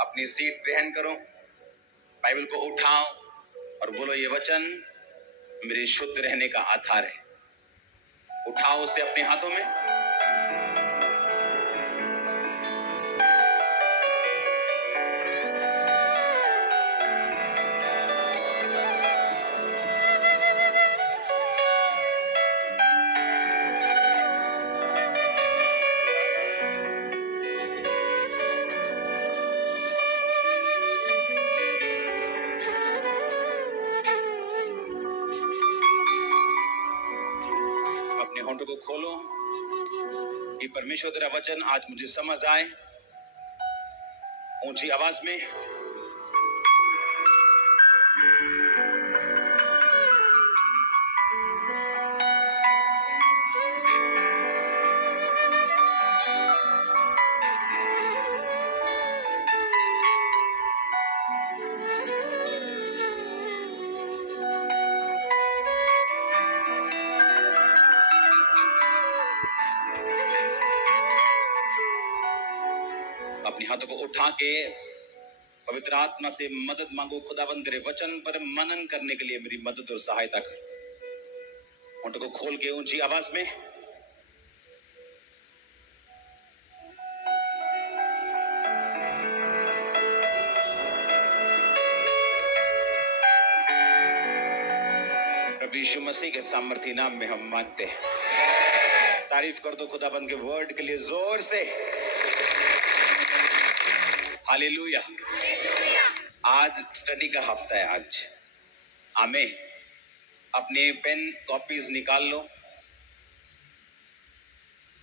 अपनी सीट ग्रहण करो, बाइबल को उठाओ और बोलो, ये वचन मेरे शुद्ध रहने का आधार है। उठाओ उसे अपने हाथों में। अपने होंठों को खोलो कि परमेश्वर तेरा वचन आज मुझे समझ आए। ऊंची आवाज में अपने हाथों को उठा के पवित्र आत्मा से मदद मांगो। खुदावंद तेरे वचन पर मनन करने के लिए मेरी मदद और सहायता कर। होंठों को खोल के ऊंची आवाज में प्रभु यीशु मसीह के सामर्थी नाम में हम मांगते हैं। तारीफ कर दो खुदाबंद के वर्ड के लिए जोर से। हालेलुया। आज स्टडी का हफ्ता है। आज आमीन। अपने पेन कॉपीज निकाल लो।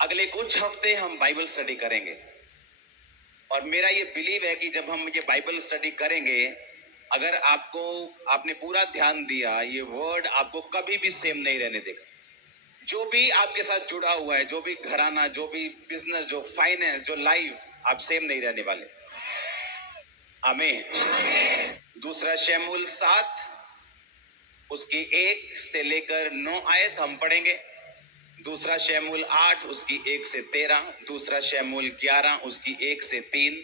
अगले कुछ हफ्ते हम बाइबल स्टडी करेंगे और मेरा ये बिलीव है कि जब हम ये बाइबल स्टडी करेंगे, अगर आपने पूरा ध्यान दिया, ये वर्ड आपको कभी भी सेम नहीं रहने देगा। जो भी आपके साथ जुड़ा हुआ है, जो भी घराना, जो भी बिजनेस, जो फाइनेंस, जो लाइफ, आप सेम नहीं रहने वाले। आमीन। दूसरा शमूएल 7 उसकी 1 से लेकर 9 आयत हम पढ़ेंगे। दूसरा शमूएल 8 उसकी 1 से 13। दूसरा शमूएल 11 उसकी 1 से 3।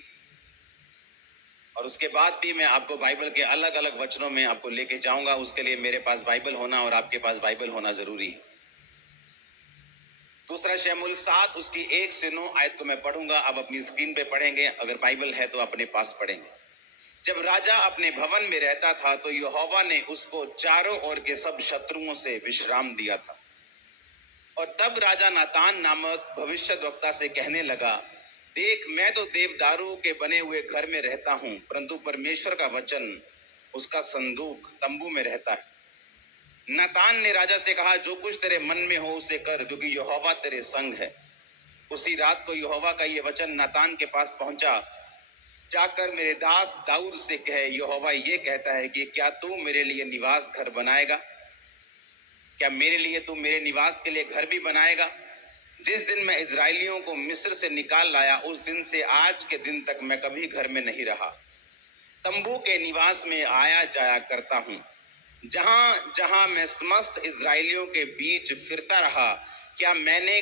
और उसके बाद भी मैं आपको बाइबल के अलग अलग वचनों में आपको लेके जाऊंगा। उसके लिए मेरे पास बाइबल होना और आपके पास बाइबल होना जरूरी है। दूसरा शमूएल 7 उसकी 1 से 9 आयत को मैं पढ़ूंगा। आप अपनी स्क्रीन पे पढ़ेंगे, अगर बाइबल है तो अपने पास पढ़ेंगे। जब राजा अपने भवन में रहता था तो यहोवा ने उसको चारों ओर के सब शत्रुओं से विश्राम दिया था। और तब राजा नातान नामक भविष्यद्वक्ता से कहने लगा, देख, मैं तो देवदारों के बने हुए घर में रहता हूं, परंतु परमेश्वर का वचन, उसका संदूक तंबू में रहता है। नातान ने राजा से कहा, जो कुछ तेरे मन में हो उसे कर, क्योंकि यहोवा तेरे संग है। उसी रात को यहोवा का ये वचन नातान के पास पहुंचा, जाकर मेरे दास दाऊद से कहे, यहोवा ये कहता है कि क्या तू मेरे लिए निवास घर बनाएगा? क्या मेरे लिए तू मेरे निवास के लिए घर भी बनाएगा? जिस दिन मैं इजराइलियों को मिस्र से निकाल लाया, उस दिन से आज के दिन तक मैं कभी घर में नहीं रहा, तंबू के निवास में आया जाया करता हूँ। जहां जहां मैं समस्त इजराइलियों के बीच फिरता रहा, क्या मैंने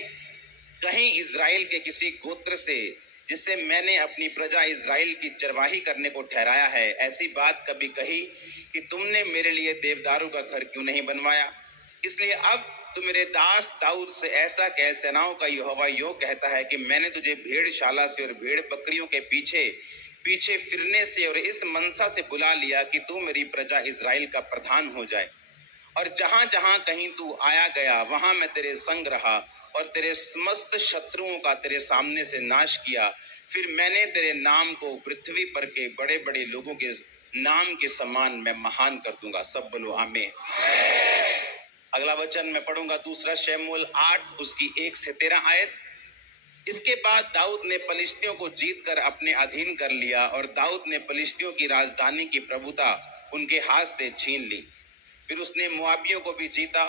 कहीं इजराइल के किसी गोत्र से, जिससे मैंने अपनी प्रजा इजराइल की चरवाही करने को ठहराया है, ऐसी बात कभी कही कि तुमने मेरे लिए देवदारों का घर क्यों नहीं बनवाया? इसलिए अब तू मेरे दास दाऊद से ऐसा कह, सेनाओं का यहोवा यो कहता है कि मैंने तुझे भेड़शाला से और भेड़ बकरियों के पीछे पीछे फिरने से और इस मनसा से बुला लिया कि तू मेरी प्रजा इजराइल का प्रधान हो जाए। और जहां जहां कहीं तू आया गया, वहां मैं तेरे संग रहा और तेरे समस्त शत्रुओं का तेरे सामने से नाश किया। फिर मैंने तेरे नाम को पृथ्वी पर के बड़े बड़े लोगों के नाम के समान मैं महान कर दूंगा। सब बोलो आमीन। अगला वचन मैं पढ़ूंगा, दूसरा शमूएल 8 उसकी 1 से 13 आयत। इसके बाद दाऊद ने पलिश्तियों को जीतकर अपने अधीन कर लिया और दाऊद ने पलिश्तियों की राजधानी की प्रभुता उनके हाथ से छीन ली। फिर उसने मोआबियों को भी जीता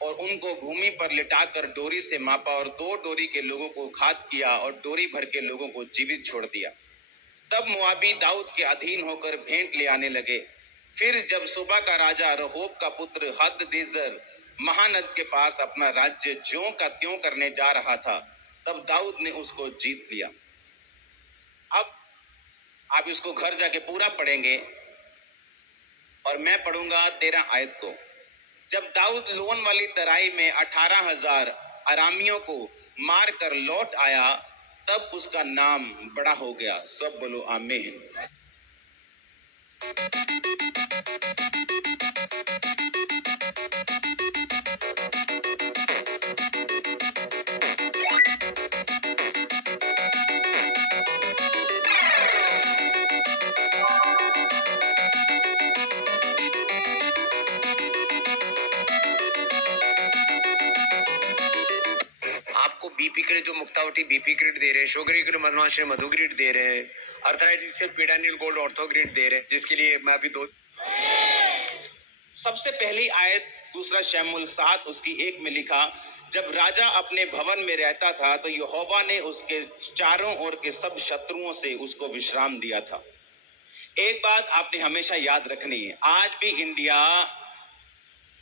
और उनको भूमि पर लिटाकर डोरी से मापा और 2 डोरी के लोगों को घात किया और डोरी भर के लोगों को जीवित छोड़ दिया। तब मोआबी दाऊद के अधीन होकर भेंट ले आने लगे। फिर जब सुबा का राजा रहोब का पुत्र हददेजर महानद के पास अपना राज्य ज्यों का त्यों करने जा रहा था, तब दाऊद ने उसको जीत लिया। अब आप इसको घर जाके पूरा पढ़ेंगे और मैं पढ़ूंगा 13 आयत को। जब दाऊद लोन वाली तराई में 18,000 अरामियों को मार कर लौट आया, तब उसका नाम बड़ा हो गया। सब बोलो आमीन। आपको बीपी के लिए जो मुक्तावटी बीपी ग्रिड दे रहे हैं, शुगर के लिए मधुमाशी मधु ग्रिड दे रहे हैं, अर्थराइटिस से पीडानिल गोल्ड ऑर्थो ग्रिड दे रहे हैं, जिसके लिए मैं अभी सबसे पहली आयत 2 शमूएल 7 उसकी 1 में लिखा, जब राजा अपने भवन में रहता था तो यहोवा ने उसके चारों ओर के सब शत्रुओं से उसको विश्राम दिया था। एक बात आपने हमेशा याद रखनी है, आज भी इंडिया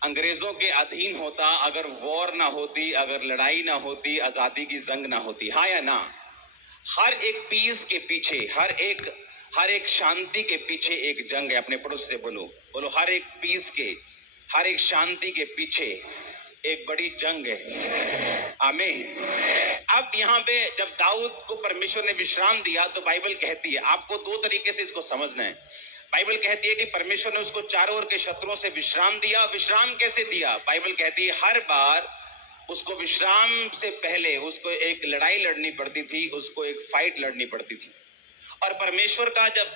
अंग्रेजों के अधीन होता अगर वॉर ना होती, अगर लड़ाई ना होती, आजादी की जंग ना होती। हाँ या ना? हर एक पीस के पीछे, हर एक शांति के पीछे एक जंग है। अपने पड़ोस से बोलो, बोलो हर एक पीस के, हर एक शांति के पीछे एक बड़ी जंग है। आमीन। अब यहाँ पे जब दाऊद को परमेश्वर ने विश्राम दिया तो बाइबल कहती है, आपको 2 तरीके से इसको समझना है। बाइबल कहती है कि परमेश्वर ने उसको चारों ओर के शत्रुओं से विश्राम दिया। विश्राम कैसे दिया? बाइबल कहती है हर बार उसको विश्राम से पहले उसको एक लड़ाई लड़नी पड़ती थी, उसको एक फाइट लड़नी पड़ती थी। और परमेश्वर का जब,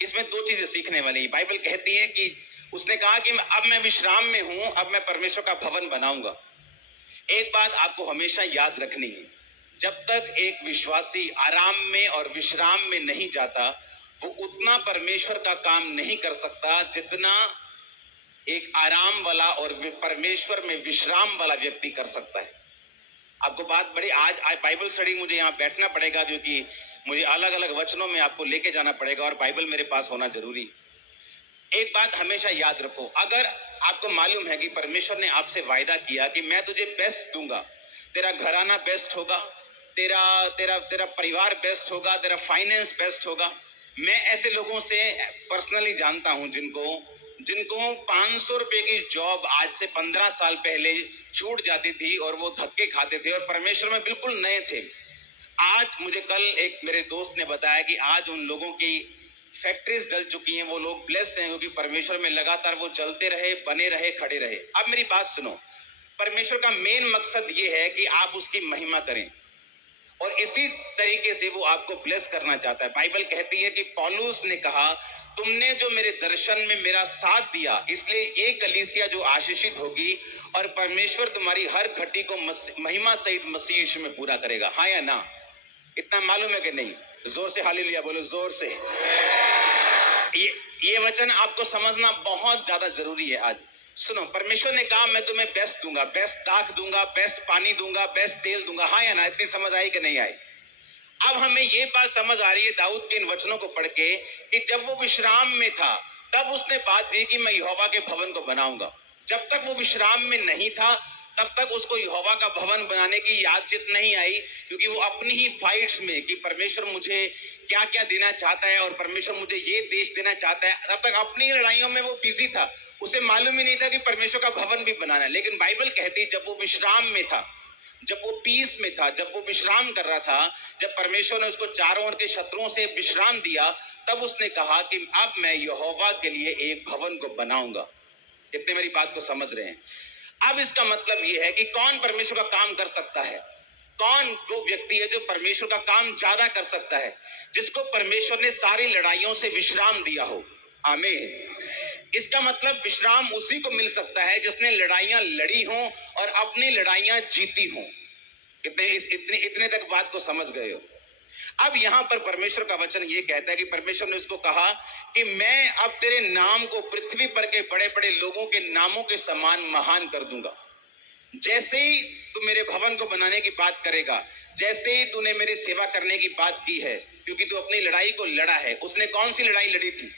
इसमें 2 चीजें सीखने वाली है। बाइबल कहती है कि उसने कहा कि अब मैं विश्राम में हूं, अब मैं परमेश्वर का भवन बनाऊंगा। एक बात आपको हमेशा याद रखनी है, जब तक एक विश्वासी आराम में और विश्राम में नहीं जाता, वो उतना परमेश्वर का काम नहीं कर सकता जितना एक आराम वाला और परमेश्वर में विश्राम वाला व्यक्ति कर सकता है। आपको बात बड़ी, आज बाइबल स्टडी मुझे यहाँ बैठना पड़ेगा क्योंकि मुझे अलग अलग वचनों में आपको लेके जाना पड़ेगा और बाइबल मेरे पास होना जरूरी। एक बात हमेशा याद रखो, अगर आपको मालूम है कि परमेश्वर ने आपसे वायदा किया कि मैं तुझे बेस्ट दूंगा, तेरा घराना बेस्ट होगा, तेरा तेरा तेरा परिवार बेस्ट होगा, तेरा फाइनेंस बेस्ट होगा। मैं ऐसे लोगों से पर्सनली जानता हूं जिनको 500 रुपए की जॉब आज से 15 साल पहले छूट जाती थी और वो धक्के खाते थे और परमेश्वर में बिल्कुल नए थे। आज मुझे कल एक मेरे दोस्त ने बताया कि आज उन लोगों की फैक्ट्रीज जल चुकी हैं, वो लोग ब्लेस्ड हैं क्योंकि परमेश्वर में लगातार वो चलते रहे, बने रहे, खड़े रहे। अब मेरी बात सुनो, परमेश्वर का मेन मकसद ये है कि आप उसकी महिमा करें और इसी तरीके से वो आपको ब्लेस करना चाहता है। बाइबल कहती है कि पौलुस ने कहा, तुमने जो मेरे दर्शन में मेरा साथ दिया, इसलिए ये कलीसिया जो आशीषित होगी और परमेश्वर तुम्हारी हर घटी को महिमा सहित मसीह यीशु में पूरा करेगा। हाँ या ना? इतना मालूम है कि नहीं? जोर से हालेलुया बोलो, जोर से। ये वचन आपको समझना बहुत ज्यादा जरूरी है। आज सुनो, परमेश्वर ने कहा मैं तुम्हें बेस्ट दूंगा, बेस्ट दाख दूंगा, बेस्ट पानी दूंगा, बेस्ट तेल दूंगा। हाँ या ना? इतनी समझ आई कि नहीं आई? अब हमें ये बात समझ आ रही है दाऊद के इन वचनों को पढ़ के कि जब वो विश्राम में था तब उसने बात की कि मैं यहोवा के भवन को बनाऊंगा। जब तक वो विश्राम में नहीं था तब तक उसको यहोवा का भवन बनाने की याद चित नहीं आई, क्योंकि वो अपनी ही फाइट्स में कि परमेश्वर मुझे क्या क्या देना चाहता है और परमेश्वर मुझे ये देश देना चाहता है, तब तक अपनी लड़ाइयों में वो बिजी था। उसे मालूम ही नहीं था कि परमेश्वर का भवन भी बनाना है। लेकिन बाइबल कहती है जब वो विश्राम में था, जब वो पीस में था, जब वो विश्राम कर रहा था, जब परमेश्वर ने उसको चारों ओर के शत्रुओं से विश्राम दिया, तब उसने कहा कि अब मैं यहोवा के लिए एक भवन को बनाऊंगा। कितने मेरी बात को समझ रहे हैं? अब इसका मतलब यह है कि कौन परमेश्वर का काम कर सकता है? कौन वो व्यक्ति है जो परमेश्वर का काम ज्यादा कर सकता है? जिसको परमेश्वर ने सारी लड़ाइयों से विश्राम दिया हो। आमीन। इसका मतलब विश्राम उसी को मिल सकता है जिसने लड़ाइयां लड़ी हों और अपनी लड़ाइयां जीती हों। इतने तक बात को समझ गए हो? अब यहां पर परमेश्वर का वचन ये कहता है कि परमेश्वर ने उसको कहा कि मैं अब तेरे नाम को पृथ्वी पर के बड़े बड़े लोगों के नामों के समान महान कर दूंगा। जैसे ही तू मेरे भवन को बनाने की बात करेगा, जैसे ही तूने मेरी सेवा करने की बात की है, क्योंकि तू अपनी लड़ाई को लड़ा है। उसने कौन सी लड़ाई लड़ी थी?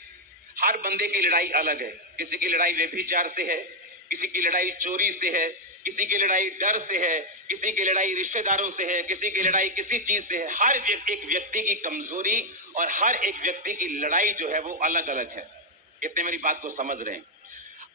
हर बंदे की लड़ाई अलग है। किसी की लड़ाई व्यभिचार से है, किसी की लड़ाई चोरी से है, किसी की लड़ाई डर से है, किसी की लड़ाई रिश्तेदारों से है, किसी की लड़ाई किसी चीज से है। हर एक व्यक्ति की कमजोरी और हर एक व्यक्ति की लड़ाई जो है वो अलग अलग है। कितने मेरी बात को समझ रहे हैं?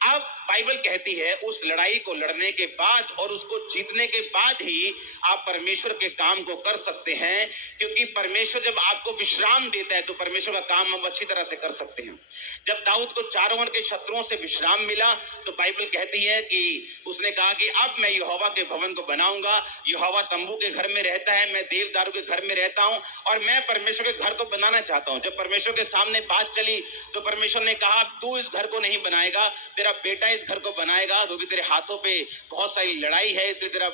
अब बाइबल कहती है उस लड़ाई को लड़ने के बाद और उसको जीतने के बाद ही आप परमेश्वर के काम को कर सकते हैं, क्योंकि परमेश्वर जब आपको विश्राम देता है तो परमेश्वर का काम हम अच्छी तरह से कर सकते हैं। जब दाऊद को चारों ओर के शत्रुओं से विश्राम मिला तो बाइबल कहती है कि उसने कहा कि अब मैं यहोवा के भवन को बनाऊंगा। यहोवा तंबू के घर में रहता है, मैं देवदारू के घर में रहता हूं और मैं परमेश्वर के घर को बनाना चाहता हूं। जब परमेश्वर के सामने बात चली तो परमेश्वर ने कहा तू इस घर को नहीं बनाएगा, तेरा बेटा इस घर को बनाएगा, क्योंकि तेरे हाथों पे बहुत सारी लड़ाई है, इसलिए तेरा